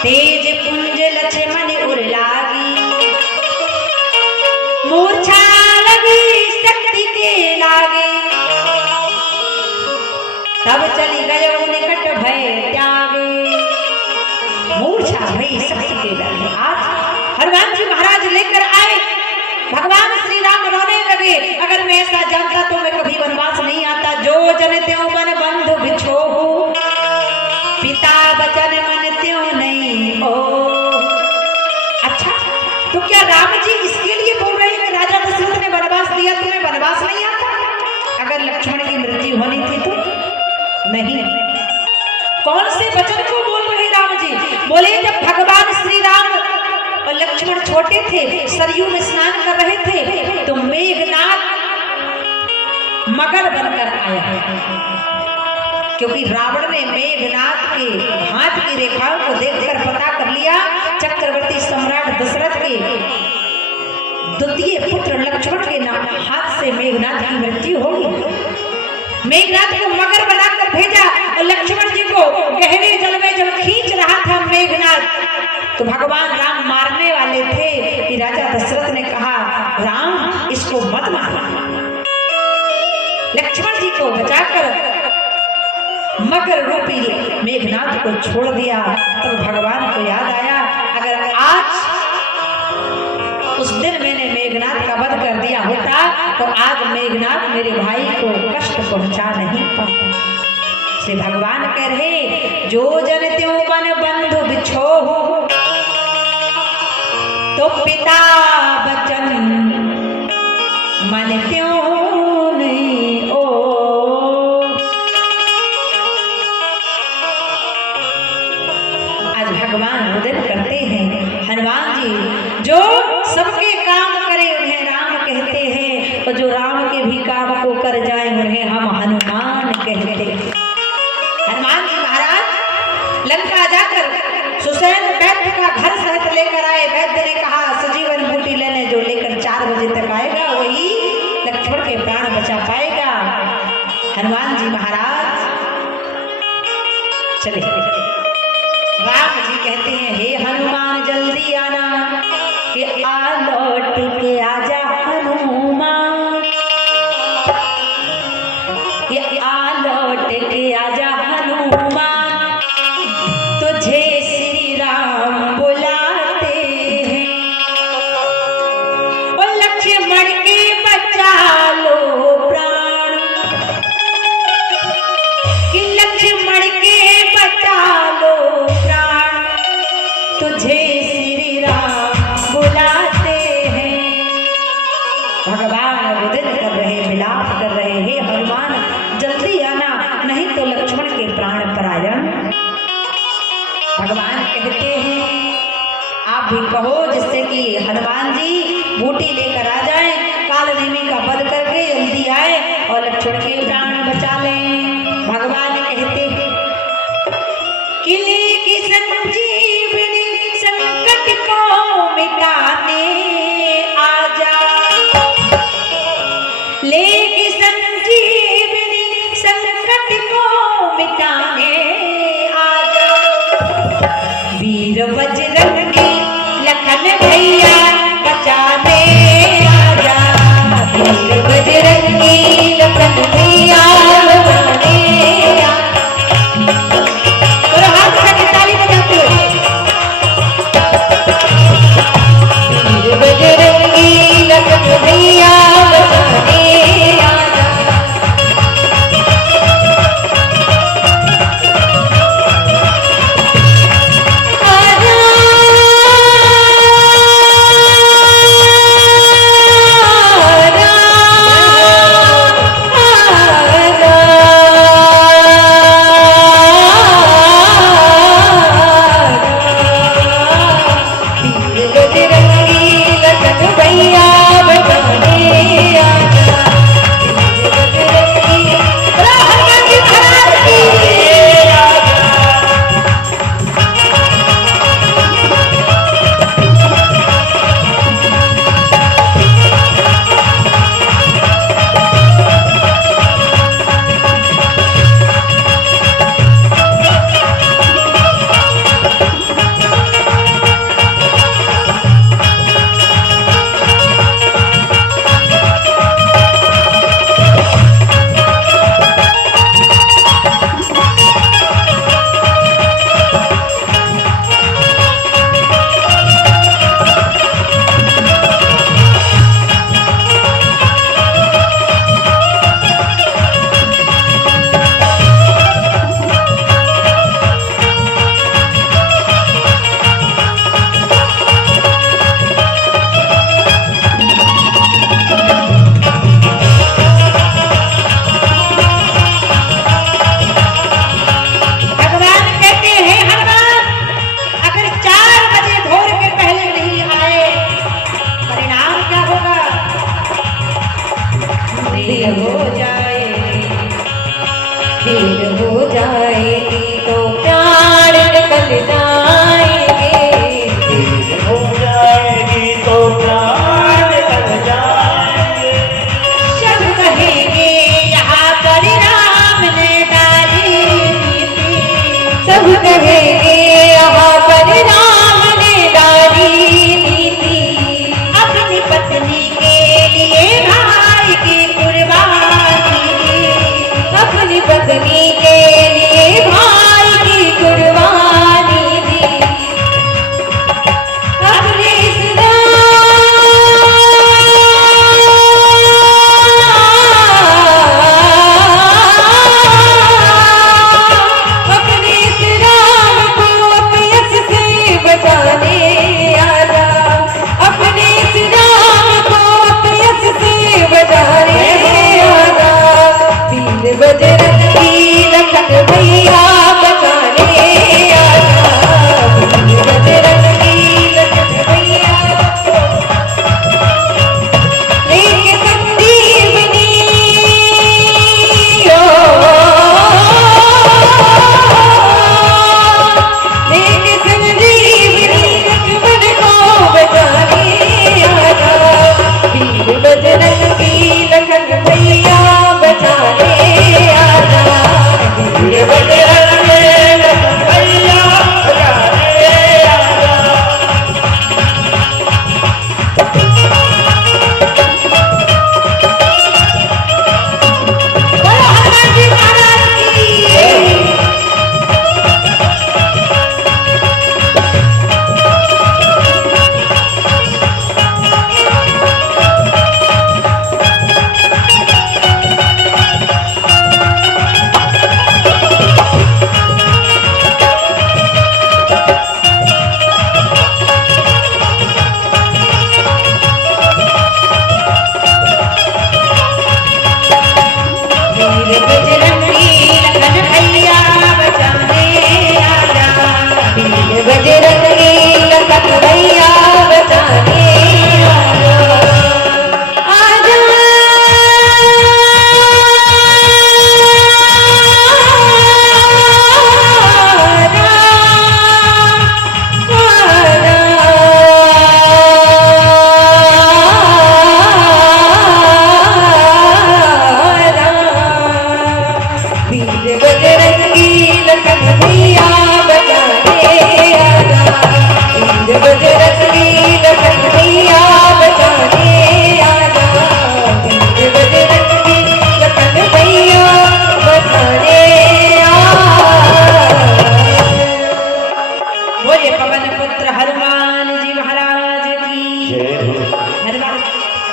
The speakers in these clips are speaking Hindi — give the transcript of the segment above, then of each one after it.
तेज पुंज लक्ष्मण उर लागी, मूर्छा लगी शक्ति के लागे, तब चली गयो निकट भय त्यागे। मूर्छा भई शक्ति के लागे। आज हनुमान जी महाराज लेकर आए, भगवान श्री राम रोने लगे, अगर मैं ऐसा जानता तो मैं कभी वनवास नहीं आता। जो जन त्यों बन बंधु बिछोहु, पिता बचन मन त्यों नहीं हो। अच्छा, तो क्या राम जी इसके लिए बोल रहे हैं कि राजा दशरथ ने वनवास दिया तुम्हें वनवास नहीं आता? अगर लक्ष्मण की मृत्यु होनी थी तो नहीं। कौन से वचन को बोल रहे राम जी? बोले जब भगवान श्री राम और लक्ष्मण छोटे थे, सरयू में स्नान कर रहे थे, तो मेघनाथ मगर बनकर आया। क्योंकि रावण ने मेघनाथ के हाथ की रेखाओं को देखकर पता कर लिया चक्रवर्ती सम्राट दशरथ के द्वितीय पुत्र लक्ष्मण के नाम हाथ से मेघनाथ की मृत्यु होगी। मेघनाथ को मगर बनाकर भेजा और लक्ष्मण जी को गहरे जल में जब खींच रहा था मेघनाथ, तो भगवान राम मारने वाले थे कि राजा दशरथ ने कहा राम इसको मत मारना। लक्ष्मण जी को बचाकर मगर रूपी मेघनाथ को छोड़ दिया। तब भगवान को याद आया, अगर आज उस दिन मैंने मेघनाथ का वध कर दिया होता तो आज मेघनाथ मेरे भाई को कष्ट पहुंचा नहीं पाता। श्री भगवान कह रहे जो जन त्यों बन बंधु बिछोहु, तो पिता बचन मन त्यों नहीं ओ। आज भगवान रुदन करते हैं हनुमान जी, जो सबके काम करे उन्हें राम कहते हैं, और जो राम के भी काम को कर जाए उन्हें हम हनुमान कहते हैं। हनुमान जी महाराज लंका जाकर सुसैन वैद्य का घर सहित लेकर आए। वैद्य ने कहा सजीवन बूटी लेने जो लेकर 4 बजे तक आएगा वही लक्ष्मण के प्राण बचा पाएगा। हनुमान जी महाराज चले। राम जी कहते हैं हे हनुमान जल्दी आना, कि आ लौट के आजा हनुमान, ये आ लौट के आजा हनुमान, तुझे श्री राम बुलाते हैं। और लक्ष्मण के बचा लो प्राण, कि लक्ष्मण के बचा लो प्राण, तुझे श्री राम बुलाते हैं। भगवान रुदन कर रहे, विलाप कर रहे, हे हनुमान जल्दी आना, नहीं तो लक्ष्मण के प्राण परायण। भगवान कहते हैं आप भी कहो जिससे कि हनुमान जी बूटी लेकर आ जाएं, काल नेमी का वध करके जल्दी आए और लक्ष्मण के प्राण बचा लें। भगवान कहते हैं किले की संजीवनी संकट को मिटाने आजा, लेकी संजीवनी संकट को मिटाने आजा। वीर बजरंगी लखन भैया बचाने आजा, वीर बजरंगी लखन भैया बचाने आजा। और हाथ उठा के ताली बजाते हुए वीर बजरंगी लखन भैया बचाने आजा। आजा बजरंगी लखन भैया बचाने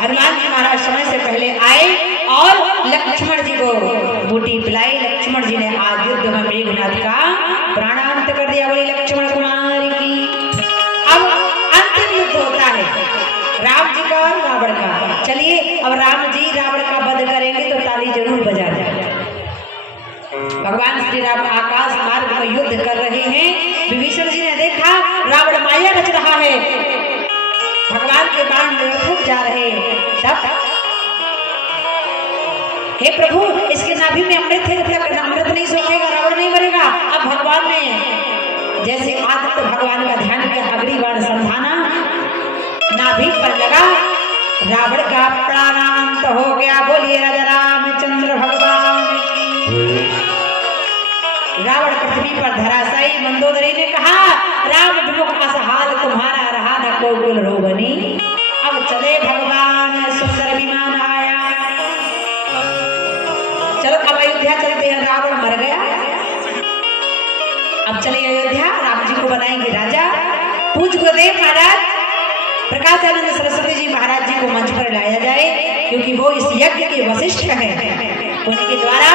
हनुमान जी महाराज समय से पहले आए और लक्ष्मण जी को बूटी पिलाई। लक्ष्मण जी ने आज युद्ध में मेघनाथ का प्राणांत कर दिया। बोली लक्ष्मण कुमार की। अब अंतिम युद्ध होता है राम जी का और रावण का। चलिए अब राम जी रावण का वध करेंगे तो ताली जरूर बजा दें। भगवान श्री राम आकाश मार्ग में युद्ध कर रहे हैं। विभीषण जी ने देखा रावण माया रच रहा है, भगवान के बाण निरर्थक जा रहे। तब हे प्रभु इसके नाभि में अमृत है, अमृत नहीं सोखेगा, रावण नहीं मरेगा। अब भगवान ने जैसे आदित्य भगवान का ध्यान किया, अग्नि बाण संधाना, नाभि पर लगा, रावण का प्राणांत हो गया। बोलिए राजा रामचंद्र भगवान की। रावण पृथ्वी पर धराशायी। मंदोदरी ने कहा राम विमुख असहाल तुम्हारा रहा न कोकुल रोगनी। अब चले भगवान सुंदर विमान आया। चलो अब अयोध्या चलते हैं, रावण मर गया। अब चले अयोध्या, राम जी को बनाएंगे राजा। पूज्य गुरुदेव महाराज प्रकाशानंद सरस्वती जी महाराज जी को मंच पर लाया जाए, क्योंकि वो इस यज्ञ के वशिष्ठ हैं। उनके द्वारा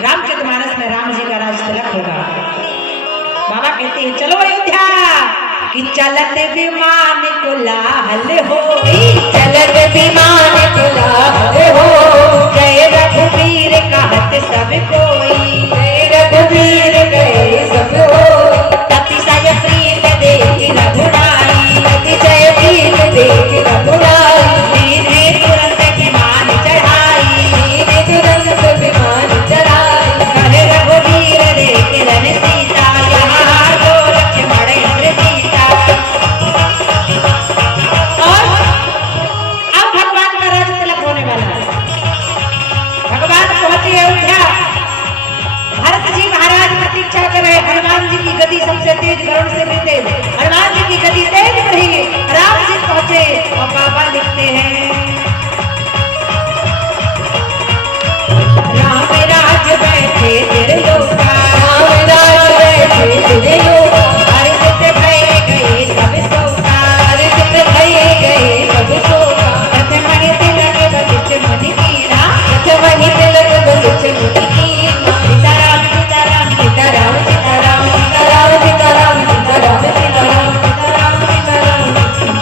रामचरितमानस में राम जी का राज तिलक होगा। बाबा कहते हैं चलो अयोध्या कि चलत विमान कोलाहल हो, चलत विमान कोलाहल हो, जय रघुवीर कहत सब कोई, जय रघुवीर कहे सब कोई। अतिशय प्रीत देख रघुराई, अतिशय प्रीत देख रघुराई, दीने तुरंत विमान चढ़ाई, दीने तुरंत विमान चढ़ाई। कहे रघुवीर देख रन सीता, यहाँ जो लक्ष्मण इंद्र सीता। और अब भगवान का राज तिलक होने वाला है। भगवान पहुंचे अयोध्या। भरत जी महाराज प्रतीक्षा कर रहे। हनुमान जी की गति सबसे तेज, गरुड़ से भी तेज। हनुमान जी की गति तेज बढ़ी, राम जी पहुंचे और बाबा लिखते हैं राम राज बैठे तेरे लोका, राम राज बैठे तेरे लोका, हर्षित भय गए सब शोका, हर्षित भय गए सब शोका। प्रथम तिलक बलिष्ठ मुनि कीना, प्रथम तिलक बलिष्ठ मुनि कीना। सीताराम सीताराम सीताराम सीताराम सीताराम सीताराम सीताराम सीताराम सीताराम सीताराम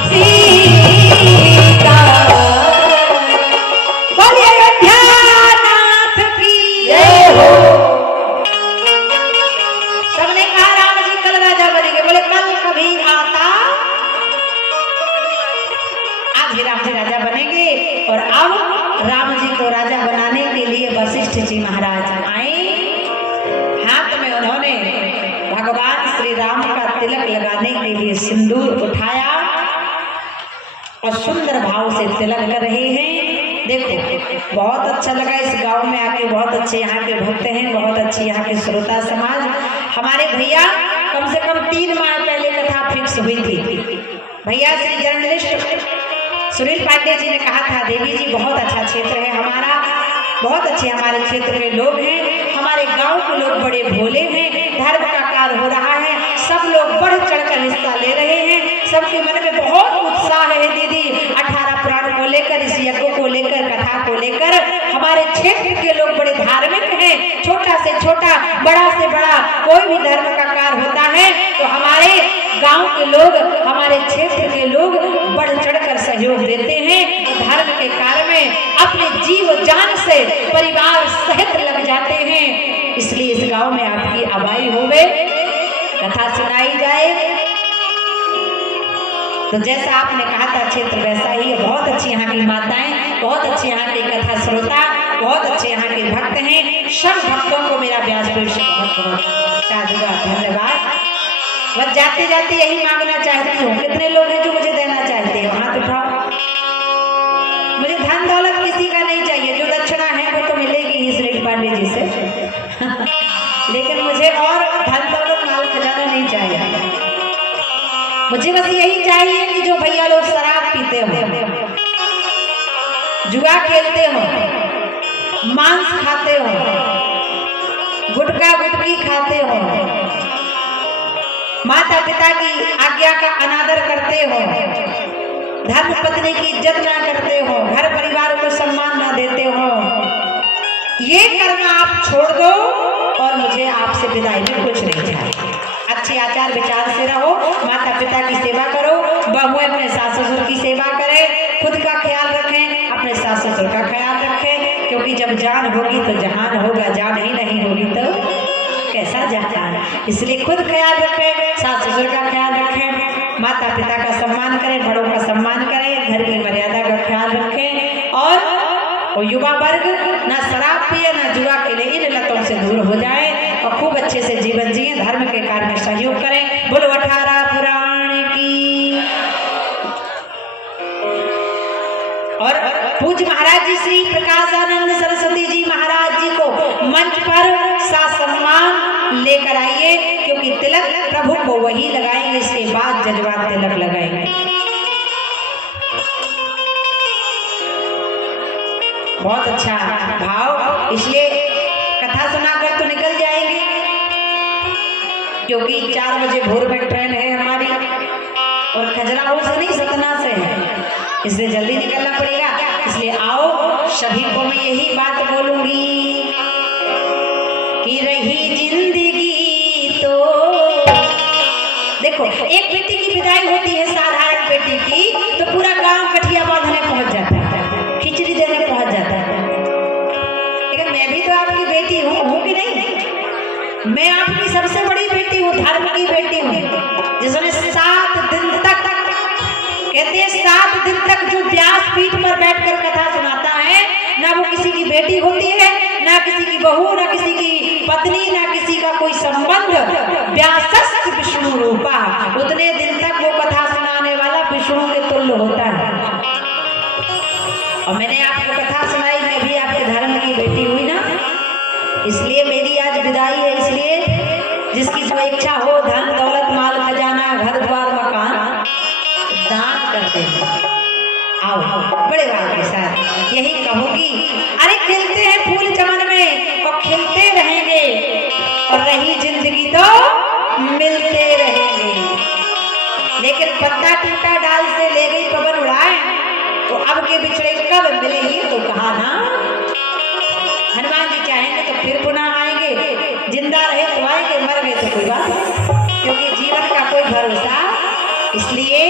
सीता। बोलिए अयोध्या नाथ की जय हो। सबने कहा राम जी कल राजा बनेंगे। बोले कल कभी आता, आज ही राम जी राजा बनेंगे। और अब राम जी को राजा बनाने के लिए वशिष्ठ जी महाराज आए। हाथ में उन्होंने भगवान श्री राम का तिलक लगाने के लिए सिंदूर उठाया और सुंदर भाव से तिलक कर रहे हैं। देखो बहुत अच्छा लगा इस गांव में आके। बहुत अच्छे यहाँ के भक्त हैं, बहुत अच्छी यहाँ के श्रोता समाज। हमारे भैया कम से कम 3 माह पहले कथा फिक्स हुई थी। भैया श्री जर्नलिस्ट सुनील पांडे जी ने कहा था देवी जी बहुत अच्छा क्षेत्र है हमारा, बहुत अच्छे हमारे क्षेत्र के लोग हैं, हमारे गांव के लोग बड़े भोले हैं, धर्म का कार्य हो रहा है, सब लोग बढ़ चढ़कर हिस्सा ले रहे हैं, सबके मन में बहुत उत्साह है दीदी। 18 पुराण को लेकर, इस यज्ञ को लेकर, कथा को लेकर हमारे क्षेत्र के लोग बड़े धार्मिक हैं। छोटा से छोटा, बड़ा से बड़ा कोई भी धर्म का कार्य होता है तो हमारे गांव के लोग, हमारे क्षेत्र के लोग बढ़ चढ़कर सहयोग देते हैं। धर्म के कार्य में अपने जीव जान से परिवार सहित लग जाते हैं। इसलिए इस गांव में आपकी आबाई हो गए। कथा सुनाई जाए। तो जैसा आपने कहा था क्षेत्र वैसा ही है। बहुत अच्छी यहाँ की माताएं, बहुत अच्छे यहाँ के कथा श्रोता, बहुत अच्छे यहाँ के भक्त हैं। सब भक्तों को मेरा व्यासपीठ से बहुत बहुत साधुवाद, धन्यवाद। बस जाते जाते यही मांगना चाहती हूँ, कितने लोग हैं जो मुझे देना चाहते हैं, हाथ उठाओ। मुझे धन दौलत किसी का नहीं चाहिए, जो दक्षिणा है वो तो मिलेगी ही सुनील पांडे जी से लेकिन मुझे और धन दौलत माल खजाना नहीं चाहिए। मुझे बस यही चाहिए कि जो भैया लोग शराब पीते हो, जुआ खेलते हो, मांस खाते हो, गुटखा गुटकी खाते हो, माता पिता की आज्ञा का अनादर करते हो, धर्म पत्नी की इज्जत ना करते हो, घर परिवार को सम्मान ना देते हो, ये करना आप छोड़ दो और मुझे आपसे विदाई में कुछ नहीं चाहिए। अच्छे आचार विचार से रहो, माता पिता की सेवा करो, बहुएं अपने सास ससुर की सेवा करें, खुद का ख्याल रखें, अपने सास ससुर का ख्याल रखें, क्योंकि जब जान होगी तो जहान होगा, जान ही नहीं होगी तो कैसा जहान। इसलिए खुद ख्याल रखें, सास ससुर का ख्याल रखें, माता पिता का सम्मान करें, बड़ों का सम्मान करें, घर की मर्यादा का ख्याल रखें और युवा वर्ग ना शराब पिए ना जुआ खेले, इन लतों से दूर हो जाए और खूब अच्छे से जीवन जिए, धर्म के कार्य में सहयोग करें। बोलो 18 पुराण की। और पूज्य महाराज जी श्री प्रकाशानंद सरस्वती जी महाराज जी को मंच पर सम्मान लेकर आइए, क्योंकि तिलक प्रभु को वही लगाएंगे, इसके बाद जजवान तिलक लगाएंगे। बहुत अच्छा भाव, इसलिए कथा सुनाकर तो निकल जाएंगे, क्योंकि 4 बजे भोर में ट्रेन है हमारी और खजुराहो से नहीं सतना से है, इसलिए जल्दी निकलना पड़ेगा। इसलिए आओ, सभी को मैं यही बात बोलूंगी कि रही जिंदगी तो देखो, एक बेटी की विदाई होती है साधारण बेटी की, तो पूरा गांव कठिया बांधने पहुंच जाता है, खिचड़ी देने पहुंच जाता है। लेकिन मैं भी तो आपकी बेटी हूँ कि नहीं? मैं आपकी सबसे बड़ी बेटी हूँ, धर्म की बेटी हूँ, जिसने 7 दिन तक, कहते हैं 7 दिन तक जो व्यास पीठ पर बैठकर कथा सुनाता है, ना वो किसी की बेटी होती है, ना किसी की बहू, ना किसी की पत्नी, ना किसी का कोई संबंध। व्यासस्त विष्णु रूपा, उतने दिन तक वो कथा सुनाने वाला विष्णु के तुल्य होता है। और मैंने आपको कथा सुनाई, मैं भी आपके धर्म की बेटी हुई ना, इसलिए मेरी आज विदाई है। इसलिए जिसकी जो इच्छा हो, धन दौलत माल खजाना घर द्वार मकान दान करते हैं, आओ बड़े भाव के साथ यही कहूंगी। अरे खिलते हैं फूल चमन में और खिलते रहेंगे, और रही जिंदगी तो मिलते रहेंगे। लेकिन पत्ता टूटा डाल से ले गई पवन उड़ाए, तो अब के बिछड़े कब मिलेंगे तो कहा ना। हनुमान जी चाहेंगे तो फिर पुनः आएंगे, जिंदा रहे तो आएंगे, मर गए तो कोई बात नहीं, क्योंकि जीवन का कोई भरोसा। इसलिए